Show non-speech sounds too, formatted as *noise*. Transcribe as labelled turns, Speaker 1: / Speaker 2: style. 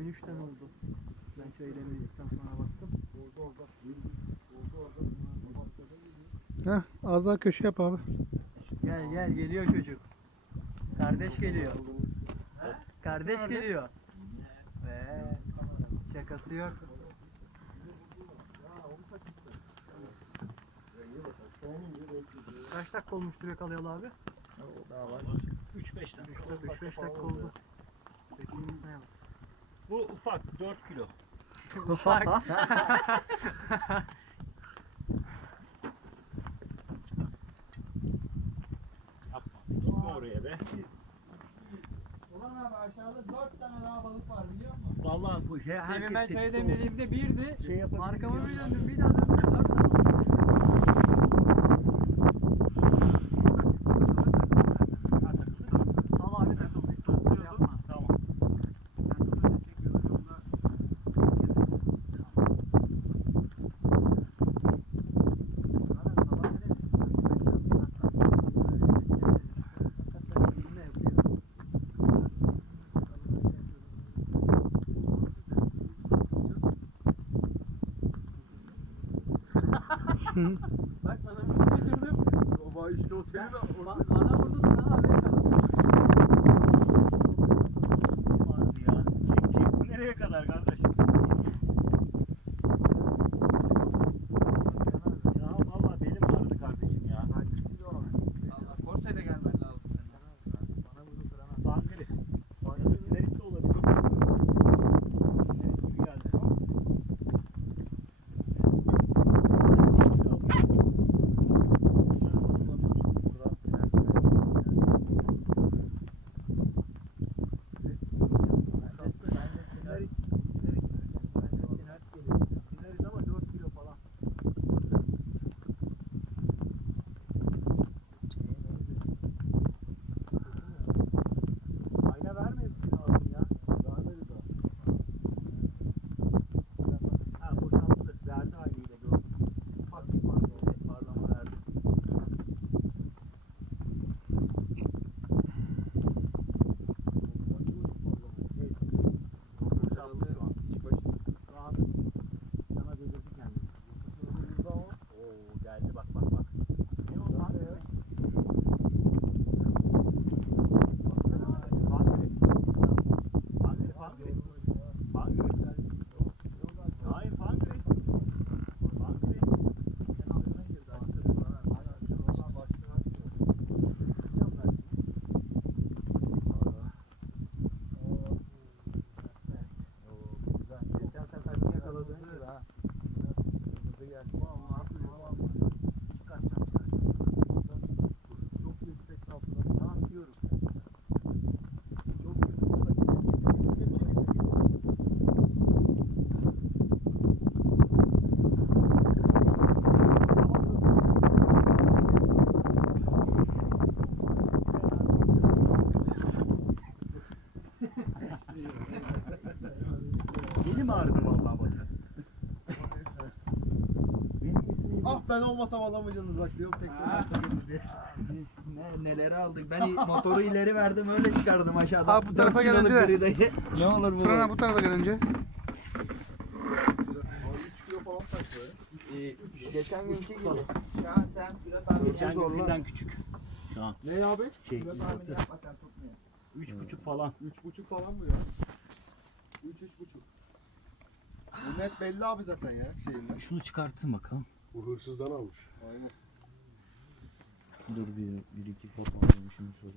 Speaker 1: 13 tane oldu. Ben çayı demledikten sonra baktım.
Speaker 2: Heh, az daha köşe yap abi.
Speaker 1: Gel gel geliyor çocuk. Kardeş geliyor. Kardeş geliyor. Ve şakası yok. Kaç dakika olmuştur yakalayalı abi?
Speaker 3: Daha var. 3-5 tane.
Speaker 1: 3-5 dakika oldu. Bekleyiniz ne yapalım?
Speaker 3: Bu ufak 4 kilo.
Speaker 1: Ufak. *laughs*
Speaker 3: Yapma. Gitme oraya be.
Speaker 1: Ulan abi aşağıda 4 tane daha balık var biliyor musun?
Speaker 3: Vallahi bu şey herkes
Speaker 1: Demin ben çayı
Speaker 3: tepki
Speaker 1: demlediğimde birdi.
Speaker 3: Şey yapabilir
Speaker 1: Arkama bir döndüm bir daha döndüm 4 tane var. Sal abi takıldıysa. Yapma.
Speaker 3: Tamam.
Speaker 1: Bak bana bir kaçırdım.
Speaker 4: Baba işte o senin o
Speaker 1: Ba-
Speaker 4: senin.
Speaker 1: Bana vurdu Turan abi yakaladı.
Speaker 3: Vardı ya. Çek çek. Nereye kadar kardeşim?
Speaker 4: Ah ben olmasam alamayacaksınız bak diyorum tekrar diye.
Speaker 5: Ne, neleri aldık. Ben motoru ileri verdim öyle çıkardım aşağıdan.
Speaker 2: Abi bu tarafa
Speaker 5: Dört kiloluk
Speaker 2: gelince-
Speaker 5: gridayı. ne olur bu.
Speaker 2: Turan abi bu tarafa gelince.
Speaker 4: Abi 3 kilo falan takıyor ya.
Speaker 5: Ee, geçen günkü gibi. Şu an sen Fırat abiye
Speaker 3: geçen
Speaker 5: zorla.
Speaker 3: günkünden küçük. Şu an
Speaker 4: Ne abi?
Speaker 3: şey,
Speaker 5: Fırat abini yapmasan tutmuyor.
Speaker 3: üç buçuk falan.
Speaker 4: 3,5 falan bu ya. 3 3,5. Bu net belli abi zaten ya şeyinden.
Speaker 3: Şunu çıkartın bakalım.
Speaker 4: Bu hırsızdan almış. Aynen.
Speaker 5: Dur bir, bir iki almışım şurada.